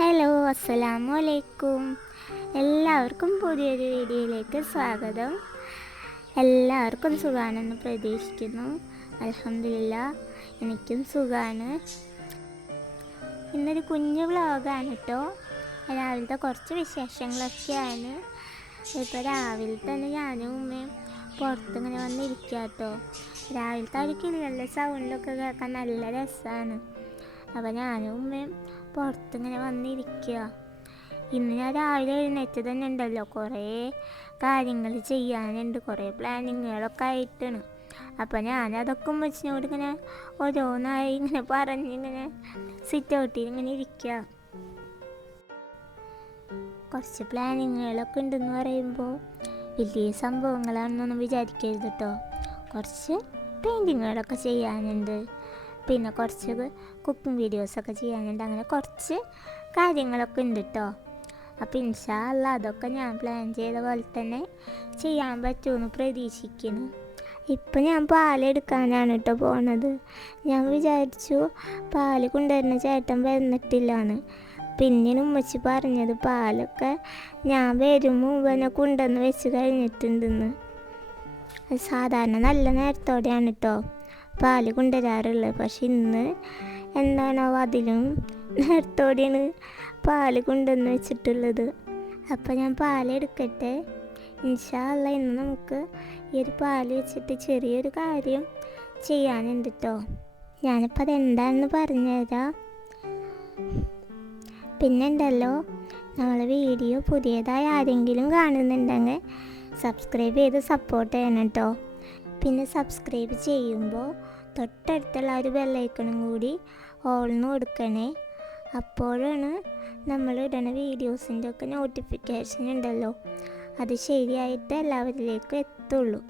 Hello അസ്സലാമു അലൈക്കും എല്ലാവർക്കും പുതിയൊരു വീഡിയോയിലേക്ക് സ്വാഗതം. എല്ലാവർക്കും സുഖാണെന്ന് പ്രതീക്ഷിക്കുന്നു. അലഹമില്ല എനിക്കും സുഖാണ്. ഇന്നൊരു കുഞ്ഞു വ്ളോഗാണ് കേട്ടോ രാവിലത്തെ കുറച്ച് വിശേഷങ്ങളൊക്കെയാണ്. ഇപ്പോൾ രാവിലെ തന്നെ ഞാനും ഉമ്മയും പുറത്തിങ്ങനെ വന്നിരിക്കുക കേട്ടോ രാവിലത്തെ ഒരു കിളികളുടെ സൗണ്ടൊക്കെ കേൾക്കാൻ നല്ല രസമാണ് അപ്പോൾ ഞാനും ഉമ്മയും പുറത്തിങ്ങനെ വന്നിരിക്കുക. ഇന്ന് ഞാൻ രാവിലെ എഴുന്നേറ്റ് തന്നെ ഉണ്ടല്ലോ. കുറേ കാര്യങ്ങൾ ചെയ്യാനുണ്ട്. കുറേ പ്ലാനിങ്ങുകളൊക്കെ ആയിട്ടാണ്. അപ്പം ഞാനതൊക്കെ വെച്ചിനോട് ഇങ്ങനെ ഓരോന്നായി ഇങ്ങനെ പറഞ്ഞിങ്ങനെ സിറ്റ് ഔട്ടിൽ ഇങ്ങനെ ഇരിക്കുക. കുറച്ച് പ്ലാനിങ്ങുകളൊക്കെ ഉണ്ടെന്ന് പറയുമ്പോൾ വലിയ സംഭവങ്ങളാണെന്നൊന്നും വിചാരിക്കരുത് കേട്ടോ കുറച്ച് പെയിന്റിങ്ങുകളൊക്കെ ചെയ്യാനുണ്ട്. പിന്നെ കുറച്ച് കുക്കിംഗ് വീഡിയോസൊക്കെ ചെയ്യാനുണ്ട്. അങ്ങനെ കുറച്ച് കാര്യങ്ങളൊക്കെ ഉണ്ട് കേട്ടോ അപ്പോൾ ഇൻഷാല്ല അതൊക്കെ ഞാൻ പ്ലാൻ ചെയ്ത പോലെ തന്നെ ചെയ്യാൻ പറ്റുമെന്ന് പ്രതീക്ഷിക്കുന്നു. ഇപ്പം ഞാൻ പാലെടുക്കാനാണ് കേട്ടോ പോണത്. ഞാൻ വിചാരിച്ചു പാൽ കൊണ്ടുവരുന്ന ചേട്ടൻ വന്നിട്ടില്ലാന്ന്. പിന്നെ ഉമ്മച്ചി പറഞ്ഞത് പാലൊക്കെ ഞാൻ വരുമ്പോൾ ഇവനെ കൊണ്ടുവന്ന് വെച്ച് കഴിഞ്ഞിട്ടുണ്ടെന്ന്. സാധാരണ നല്ല നേരത്തോടെയാണ് കേട്ടോ പാൽ കൊണ്ടുവരാറുള്ളത് പക്ഷെ ഇന്ന് എന്താണോ അതിലും നേരത്തോടെയാണ് പാൽ കൊണ്ടുവന്ന് വെച്ചിട്ടുള്ളത്. അപ്പം ഞാൻ പാലെടുക്കട്ടെ ഇൻഷാല്ല ഇന്ന് നമുക്ക് ഈ ഒരു പാൽ വെച്ചിട്ട് ചെറിയൊരു കാര്യം ചെയ്യാനുണ്ട് കേട്ടോ ഞാനിപ്പോൾ അതെന്താണെന്ന് പറഞ്ഞുതരാം. പിന്നെ ഉണ്ടല്ലോ നമ്മളെ വീഡിയോ പുതിയതായി ആരെങ്കിലും കാണുന്നുണ്ടെങ്കിൽ സബ്സ്ക്രൈബ് ചെയ്ത് സപ്പോർട്ട് ചെയ്യണം കേട്ടോ പിന്നെ സബ്സ്ക്രൈബ് ചെയ്യുമ്പോൾ തൊട്ടടുത്തുള്ള ഒരു ബെല്ലൈക്കണും കൂടി ഓൾന്ന് കൊടുക്കണേ. അപ്പോഴാണ് നമ്മൾ ഇടുന്ന വീഡിയോസിന്റെ ഒക്കെ നോട്ടിഫിക്കേഷൻ ഉണ്ടല്ലോ. അത് ശരിയായിട്ട് എല്ലാവരിലേക്കും എത്തുള്ളൂ.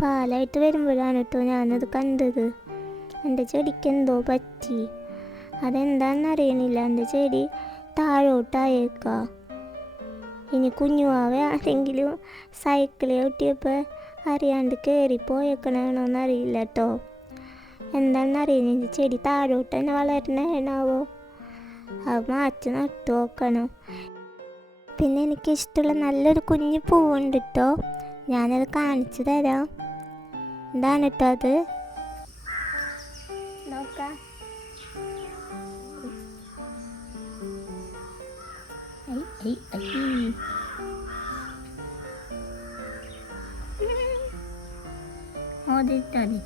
പാലായിട്ട് വരുമ്പോഴാണ് കേട്ടോ ഞാനത് കണ്ടത്. എന്റെ ചെടിക്ക് എന്തോ പറ്റി. അതെന്താണെന്ന് അറിയണില്ല. എന്റെ ചെടി താഴോട്ടായേക്കാം. ഇനി കുഞ്ഞുവാവ ആരെങ്കിലും സൈക്കിളെ ചവിട്ടിയപ്പോൾ അറിയാണ്ട് കയറിപ്പോയേക്കണോന്ന് അറിയില്ല കേട്ടോ എന്താണെന്ന് അറിയുന്നില്ല ചെടി താഴോട്ട് തന്നെ വളരണേണാവോ അത് മാറ്റി നട്ടു നോക്കണം. പിന്നെ എനിക്കിഷ്ടമുള്ള നല്ലൊരു കുഞ്ഞു പൂവുണ്ട് കേട്ടോ ഞാനത് കാണിച്ചു തരാം. എന്താണ് കേട്ടോ അത്? നോക്കാം. I I I. ഓതിട്ടാതി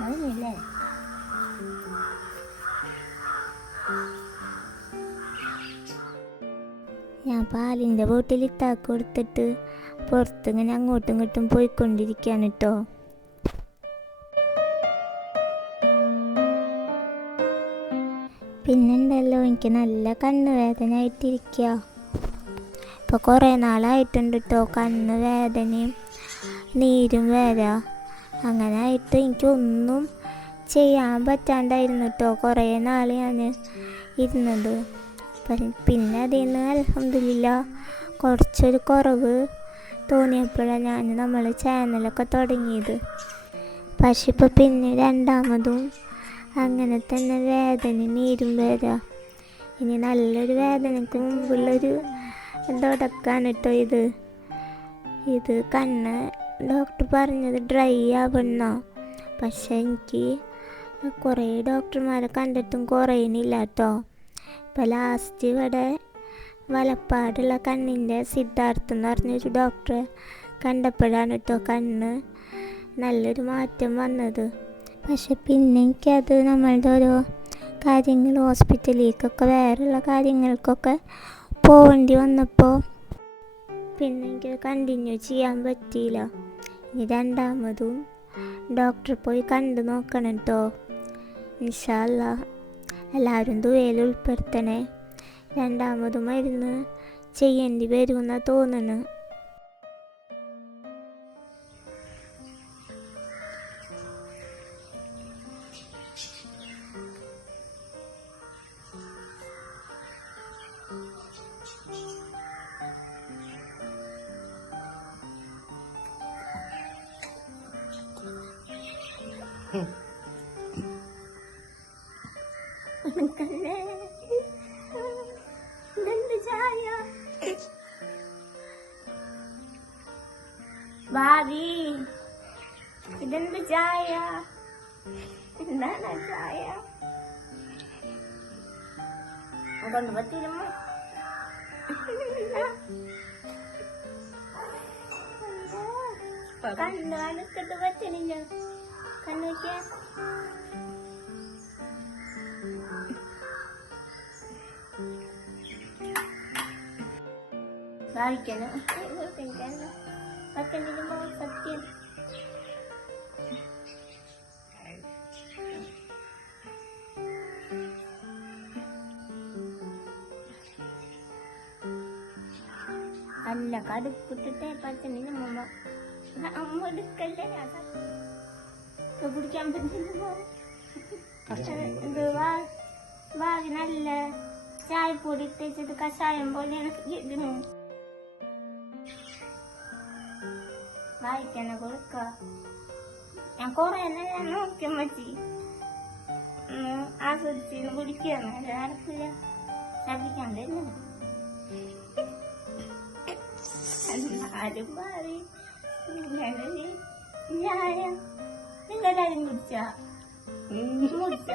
അതില്ലേ ഞാൻ പാലിന്റെ ബോട്ടിൽ ഇത്താക്ക് കൊടുത്തിട്ട് പുറത്തിങ്ങനെ അങ്ങോട്ടും ഇങ്ങോട്ടും പോയിക്കൊണ്ടിരിക്കുകയാണ് കേട്ടോ പിന്നെന്തല്ലോ എനിക്ക് നല്ല കണ്ണുവേദന ആയിട്ടിരിക്കുക ഇപ്പോൾ കുറേ നാളായിട്ടുണ്ട് കേട്ടോ കണ്ണ് വേദനയും നീരും വേദ. അങ്ങനെ ആയിട്ട് എനിക്കൊന്നും ചെയ്യാൻ പറ്റാണ്ടായിരുന്നു കേട്ടോ കുറേ നാൾ ഞാൻ ഇരുന്നത്. പിന്നെ അതിൽ നിന്ന് അലഹമില്ല കുറച്ചൊരു കുറവ് തോന്നിയപ്പോഴാണ് ഞാൻ നമ്മൾ ചാനലൊക്കെ തുടങ്ങിയത്. പക്ഷെ ഇപ്പോൾ പിന്നെ രണ്ടാമതും അങ്ങനെ തന്നെ വേദന നീരും വരാ ഇനി നല്ലൊരു വേദനയ്ക്ക് മുമ്പുള്ളൊരു തുടക്കാണ് കേട്ടോ ഇത്. ഇത് കണ്ണ് ഡോക്ടർ പറഞ്ഞത് ഡ്രൈ ആവണോ പക്ഷെ എനിക്ക് കുറേ ഡോക്ടർമാരെ കണ്ടിട്ടും കുറയുന്നില്ല കേട്ടോ ഇപ്പം ലാസ്റ്റ് ഇവിടെ വലപ്പാടുള്ള കണ്ണിന്റെ സിദ്ധാർത്ഥം എന്ന് പറഞ്ഞൊരു ഡോക്ടറെ കണ്ടപ്പോഴാണ് കേട്ടോ കണ്ണ് നല്ലൊരു മാറ്റം വന്നത്. പക്ഷെ പിന്നെ എനിക്കത് നമ്മളുടെ ഓരോ കാര്യങ്ങൾ ഹോസ്പിറ്റലിലേക്കൊക്കെ വേറെയുള്ള കാര്യങ്ങൾക്കൊക്കെ പോകേണ്ടി വന്നപ്പോൾ പിന്നെ എനിക്ക് കണ്ടിന്യൂ ചെയ്യാൻ പറ്റിയില്ല. ഇനി രണ്ടാമതും ഡോക്ടറെ പോയി കണ്ടു നോക്കണം കേട്ടോ ഇൻഷാല്ല എല്ലാവരും ദുവയിൽ ഉൾപ്പെടുത്തണേ. രണ്ടാമത് മരുന്ന് ചെയ്യേണ്ടി വരുമെന്നാണ് തോന്നുന്നത് ഉണക്കല്ലേ? ഇതെന്ത് ചായ ഭാവി ഇതെന്ത് ചായ എന്താണ് ആ ചായ അതുകൊണ്ട് പറ്റില്ല കണ്ണു അടുത്തിട്ട് പറ്റണില്ല കണ്ണു നോക്കിയാ கண்ணு வைக்க காரிக்கணும் பக்கம் நிஜமா சத்தியம் அல்ல கடுப்புட்டுட்டே பார்த்து நின்று அம்மா அம்மா கல்ல ഇത് പറ്റില്ല വാവി നല്ല ചായപ്പൊടി തേച്ചിട്ട് കഷായം പോലെയാണ് ഇതിന് വായിക്കണ കൊടുക്ക ഞാൻ കൊറേ നേരം നോക്കാൻ പറ്റി ആസ്വദിച്ച് കുടിക്കാന്ന്. നടക്കില്ല ഛർദിക്കാൻ തന്നെ ആരും പറയും. ഇങ്ങനെ ന്യായം നിങ്ങളാരും കുടിച്ച കുടിച്ച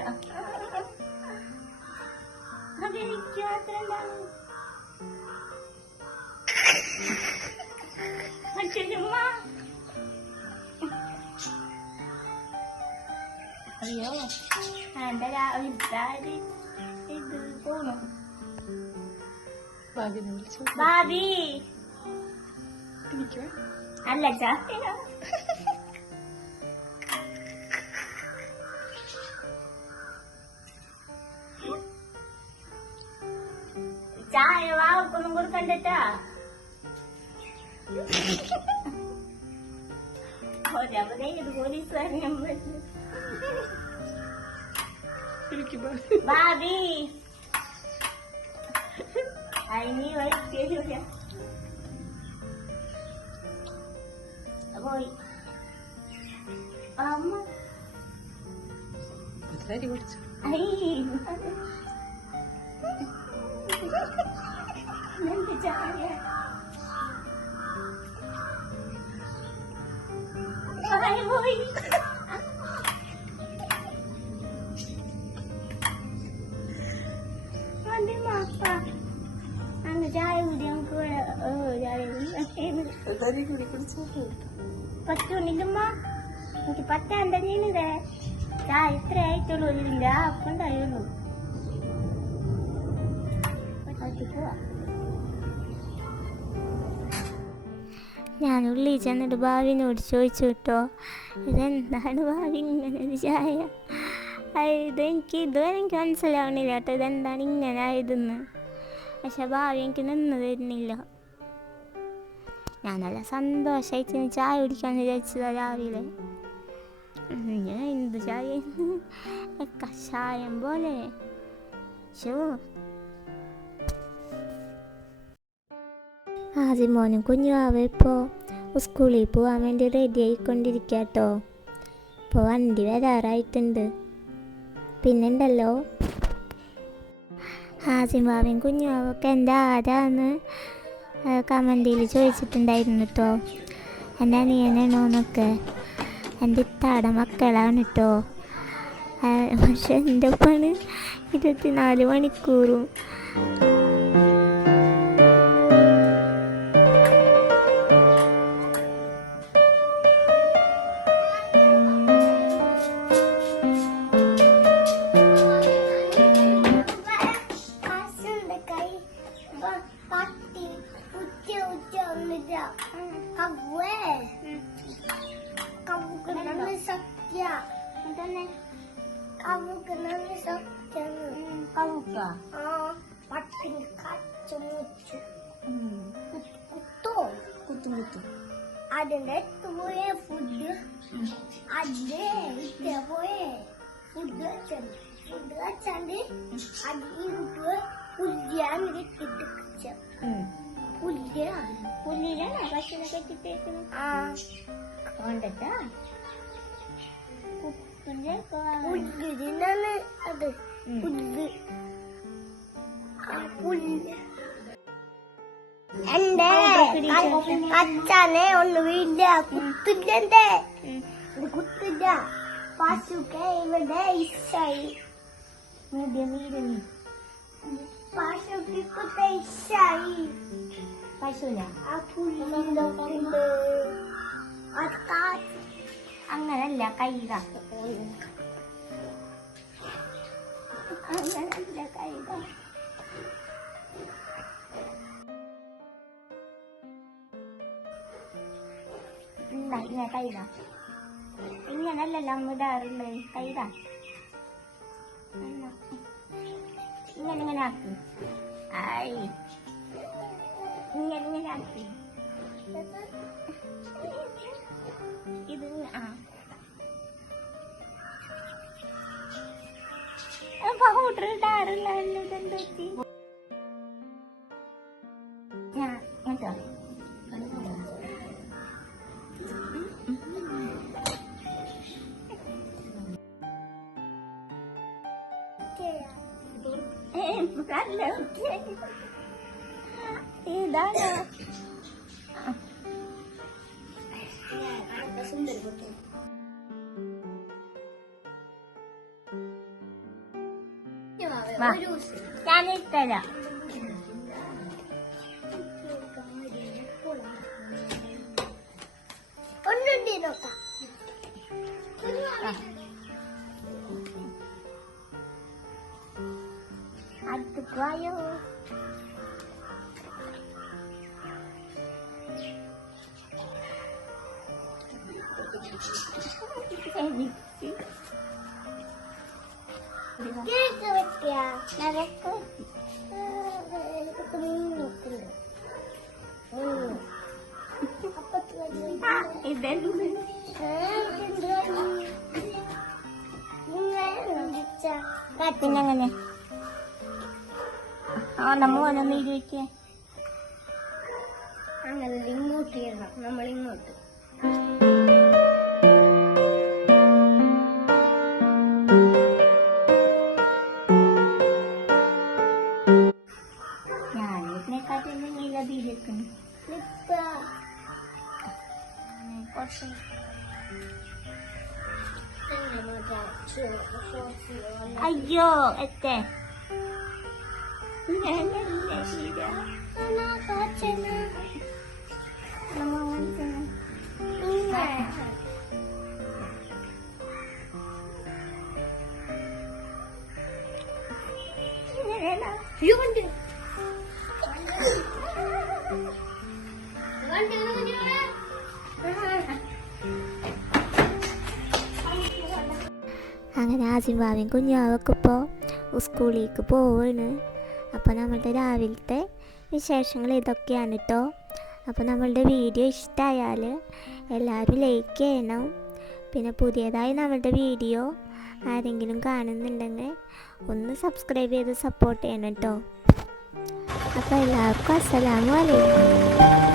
അതെനിക്ക് മാത്രം എന്താണ് മറ്റൊരുമ്മ അയ്യോ എന്റെ രാവിലെ ഇത് പോണു ഭാഗ്യം വിളിച്ചു ഭാവി എനിക്ക് അല്ല ചാത്തയാ ഭാവി അതിന് വൈകില്ല പോയി അമ്മ അരി കുടിച്ചു ഐ എന്ത് ചായ ചായ പോയി ഞാൻ ഉള്ളി ചെന്നിട്ട് ഭാവിനോട് ചോദിച്ചു കേട്ടോ. ഇതെന്താണ് ഭാവി ഇങ്ങനെ ഒരു ചായ? ഇതെനിക്ക് ഇതുവരെ എനിക്ക് മനസ്സിലാവണില്ല കേട്ടോ ഇതെന്താണ് ഇങ്ങനെ ആയതെന്ന്. പക്ഷെ ഭാവി എനിക്ക് നിന്ന് തരുന്നില്ല. ഞാൻ നല്ല സന്തോഷമായിട്ട് ചായ കുടിക്കാൻ വിചാരിച്ചതാ രാവിലെ ഞാൻ എന്ത് ചായ കഷായം പോലെ ഷോ ആദ്യം മോനും കുഞ്ഞുവാവ ഇപ്പോൾ സ്കൂളിൽ പോവാൻ വേണ്ടി റെഡി ആയിക്കൊണ്ടിരിക്കുക കേട്ടോ ഇപ്പോൾ വണ്ടി വരാറായിട്ടുണ്ട് പിന്നെണ്ടല്ലോ ആദ്യം ആസിമാവയും കുഞ്ഞുവാവൊക്കെ എന്റെ ആരാന്ന് കമന്റിൽ ചോദിച്ചിട്ടുണ്ടായിരുന്നു കേട്ടോ എന്റെ അനിയനാണോ എന്റെ ഇത്താടെ മക്കളാണ് കേട്ടോ പക്ഷെ എന്റെ പണി ഇരുപത്തിനാല് മണിക്കൂറും. കവുക്ക് നല്ല സത്യ കവുക്ക ആ പട്ടിന് കച്ചു മുച്ചു കുത്തോ കുത്തും കുത്തും അതിന്റെ പോയ ഫുഡ് അതിന്റെ ഇത്തെ പോയ ഫുഡ് വെച്ചത് ഫുഡ് വെച്ചാണ്ട് അത് ഇങ്ങോട്ട് പുല്ലിയാൻ ഇട്ടിട്ട് കച്ച പുല്ലിയ പുല്ലിലാണ് ഭക്ഷണം കെട്ടിട്ടേക്കുന്നത് ആ കൊണ്ടിട്ടാ കുത്തും പുല്ല് ഇതിനാണ് അത്. പുല്ല് പുല്ല് എന്റെ അച്ഛനെ ഒന്നുമില്ല കുത്തില്ല എന്റെ കുത്തില്ല പശുക്കെ ഇവിടെ ഇഷ്ടായി. പശുക്ക് കുത്ത ഇഷ്ടായി. പശുല ആ പുല്ലിലൊക്കെ അത് കാറ്റ് അങ്ങനല്ല കൈത അങ്ങനല്ല കൈത എന്താ ഇങ്ങനെ കൈത ഇങ്ങനല്ലല്ലോ അമ്മ ഇടാറുള്ളത് കൈത ഇങ്ങനെ ഇങ്ങനെ ആക്കി ആയി ഇങ്ങനെ ഇങ്ങനെ ആക്കി ഇത് ആ പൗഡർ ഇടാറില്ലല്ലോ ഇതെന്ത് ഞാൻ കേട്ടോ ഇതാണ് വാ. ഞാൻ ഇട്ടരാം ഒന്നുണ്ട് നോക്കാം അടുത്തേക്ക് വായോ പിന്നെങ്ങനെ ആ നമ്മ ഓനൊന്ന് ഇരുവയ്ക്കേ അങ്ങനെ ഇങ്ങോട്ട് നമ്മൾ ഇങ്ങോട്ട് 死 了。哎呦，哎对。妈妈，抱歉呢。妈妈，我怎么？嗯。You're in there. ആസിംബാവിയും കുഞ്ഞാവൊക്കെ ഇപ്പോൾ സ്കൂളിലേക്ക് പോവാണ്. അപ്പോൾ നമ്മളുടെ രാവിലത്തെ വിശേഷങ്ങൾ ഇതൊക്കെയാണ് കേട്ടോ അപ്പോൾ നമ്മളുടെ വീഡിയോ ഇഷ്ടമായാൽ എല്ലാവരും ലൈക്ക് ചെയ്യണം. പിന്നെ പുതിയതായി നമ്മളുടെ വീഡിയോ ആരെങ്കിലും കാണുന്നുണ്ടെങ്കിൽ ഒന്ന് സബ്സ്ക്രൈബ് ചെയ്ത് സപ്പോർട്ട് ചെയ്യണം കേട്ടോ അപ്പോൾ എല്ലാവർക്കും അസ്സലാമു അലൈക്കും.